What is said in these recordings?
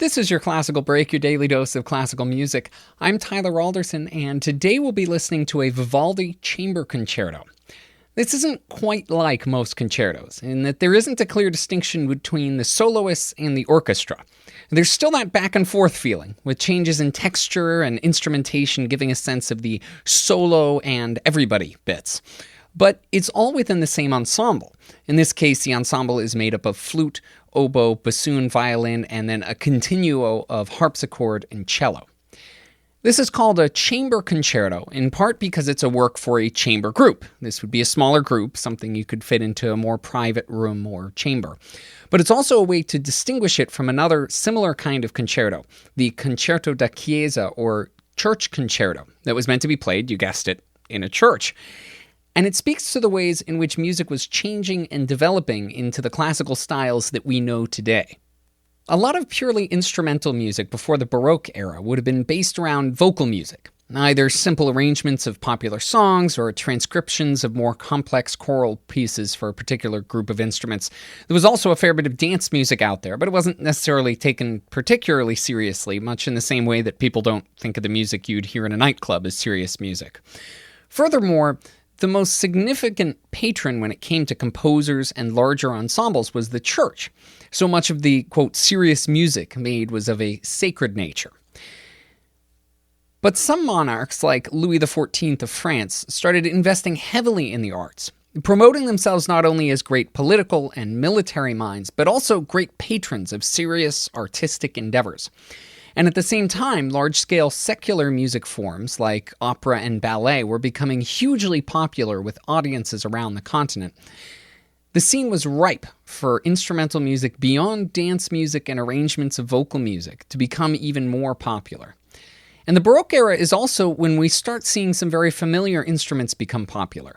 This is your Classical Break, your daily dose of classical music. I'm Tyler Alderson, and today we'll be listening to a Vivaldi chamber concerto. This isn't quite like most concertos, in that there isn't a clear distinction between the soloists and the orchestra. There's still that back and forth feeling, with changes in texture and instrumentation giving a sense of the solo and everybody bits. But it's all within the same ensemble. In this case, the ensemble is made up of flute, oboe, bassoon, violin, and then a continuo of harpsichord and cello. This is called a chamber concerto, in part because it's a work for a chamber group. This would be a smaller group, something you could fit into a more private room or chamber. But it's also a way to distinguish it from another similar kind of concerto, the concerto da chiesa, or church concerto, that was meant to be played, you guessed it, in a church. And it speaks to the ways in which music was changing and developing into the classical styles that we know today. A lot of purely instrumental music before the Baroque era would have been based around vocal music, either simple arrangements of popular songs or transcriptions of more complex choral pieces for a particular group of instruments. There was also a fair bit of dance music out there, but it wasn't necessarily taken particularly seriously, much in the same way that people don't think of the music you'd hear in a nightclub as serious music. Furthermore, the most significant patron when it came to composers and larger ensembles was the church. So much of the, quote, serious music made was of a sacred nature. But some monarchs, like Louis XIV of France, started investing heavily in the arts, promoting themselves not only as great political and military minds, but also great patrons of serious artistic endeavors. And at the same time, large-scale secular music forms like opera and ballet were becoming hugely popular with audiences around the continent. The scene was ripe for instrumental music beyond dance music and arrangements of vocal music to become even more popular. And the Baroque era is also when we start seeing some very familiar instruments become popular.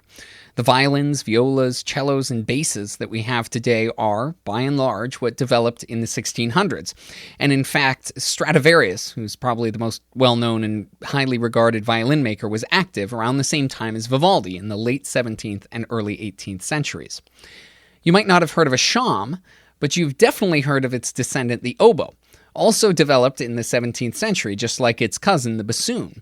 The violins, violas, cellos, and basses that we have today are, by and large, what developed in the 1600s. And in fact, Stradivarius, who's probably the most well-known and highly regarded violin maker, was active around the same time as Vivaldi in the late 17th and early 18th centuries. You might not have heard of a shawm, but you've definitely heard of its descendant, the oboe, also developed in the 17th century, just like its cousin, the bassoon.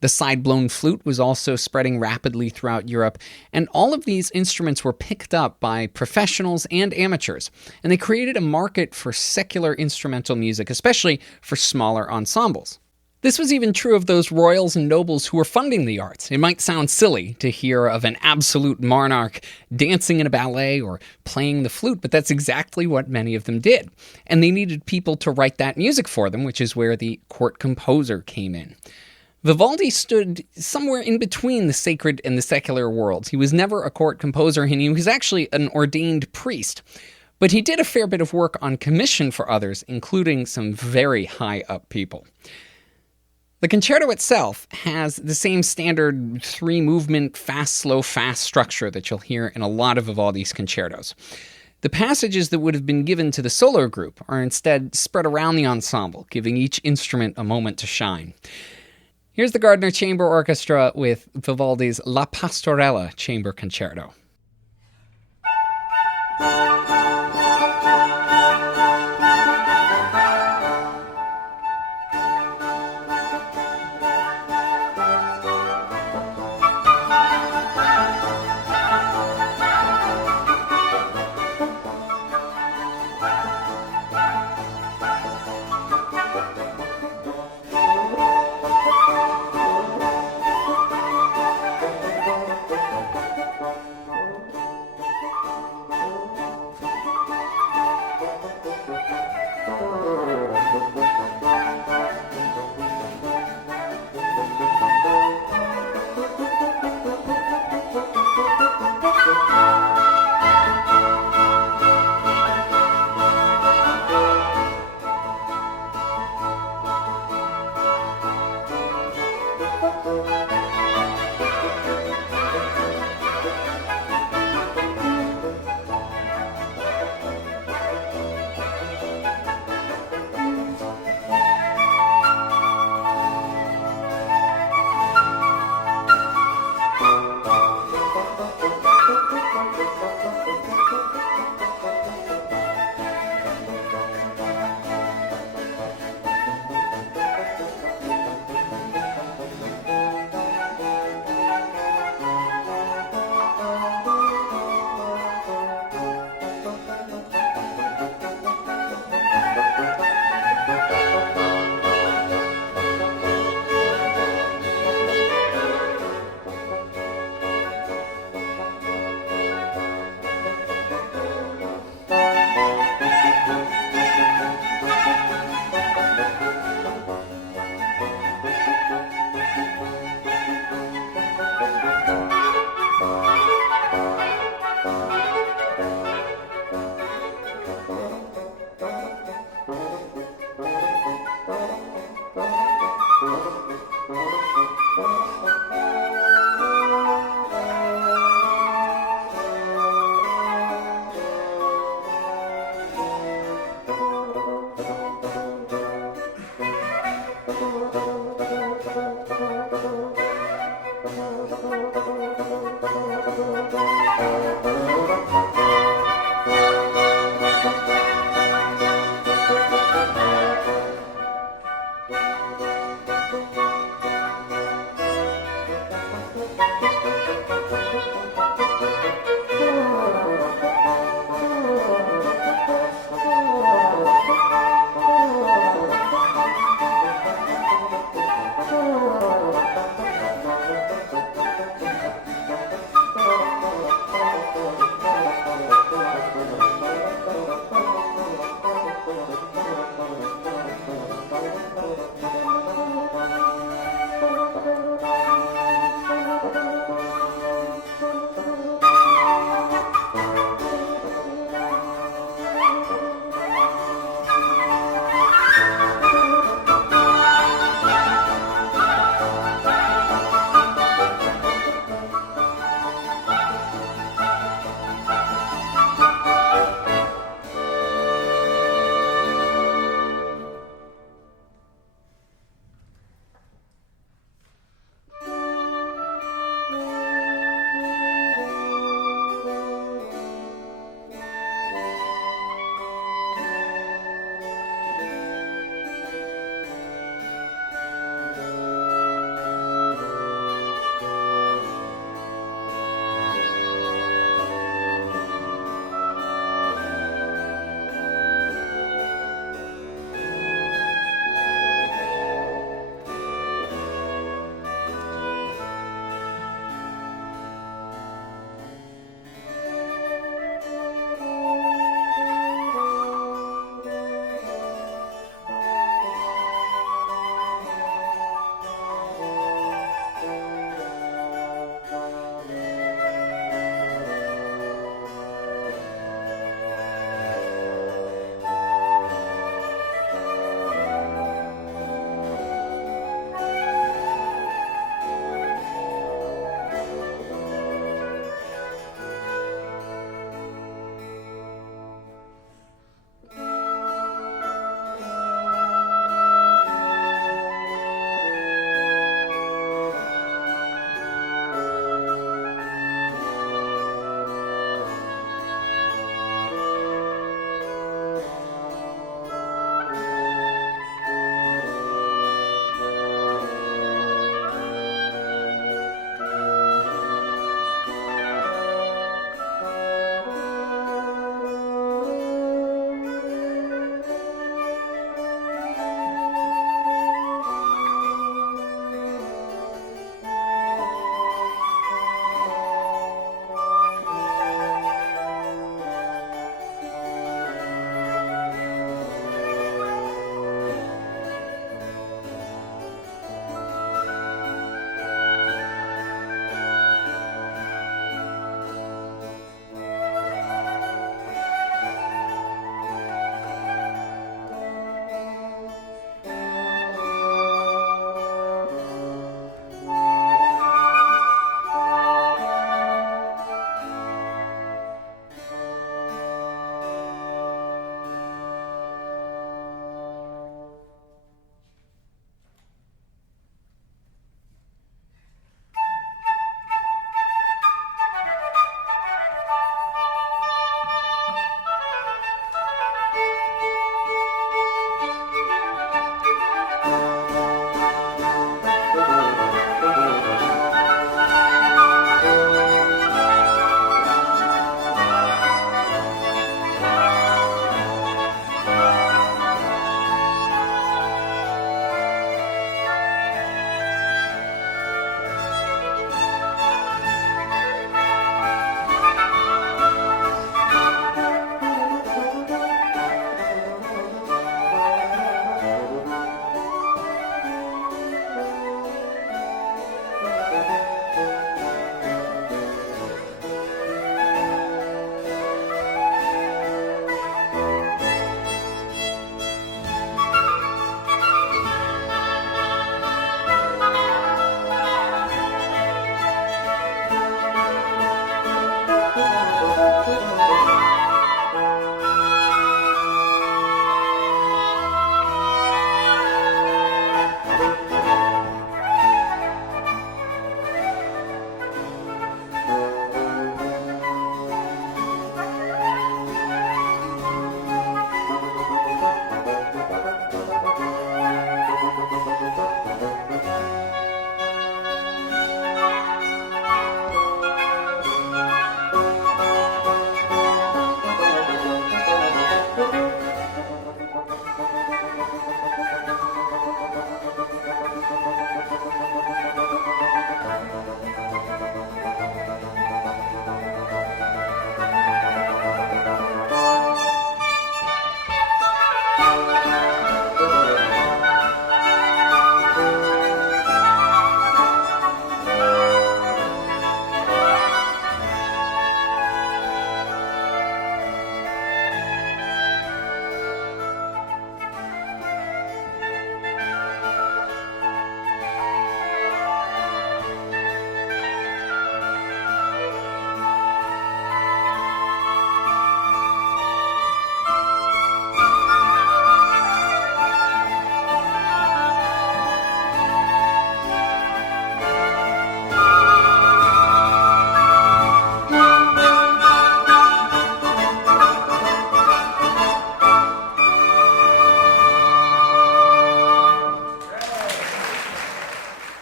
The side-blown flute was also spreading rapidly throughout Europe, and all of these instruments were picked up by professionals and amateurs, and they created a market for secular instrumental music, especially for smaller ensembles. This was even true of those royals and nobles who were funding the arts. It might sound silly to hear of an absolute monarch dancing in a ballet or playing the flute, but that's exactly what many of them did. And they needed people to write that music for them, which is where the court composer came in. Vivaldi stood somewhere in between the sacred and the secular worlds. He was never a court composer, and he was actually an ordained priest. But he did a fair bit of work on commission for others, including some very high-up people. The concerto itself has the same standard three-movement, fast, structure that you'll hear in a lot of Vivaldi's concertos. The passages that would have been given to the solo group are instead spread around the ensemble, giving each instrument a moment to shine. Here's the Gardner Chamber Orchestra with Vivaldi's La Pastorella Chamber Concerto.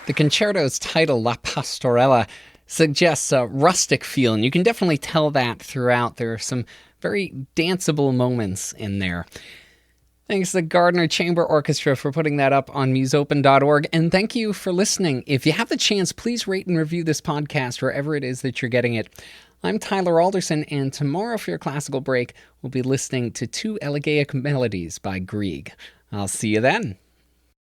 The concerto's title, La Pastorella, suggests a rustic feel, and you can definitely tell that throughout. There are some very danceable moments in there. Thanks to the Gardner Chamber Orchestra for putting that up on musopen.org, and thank you for listening. If you have the chance, please rate and review this podcast wherever it is that you're getting it. I'm Tyler Alderson, and tomorrow for your classical break, we'll be listening to 2 Elegaic Melodies by Grieg. I'll see you then.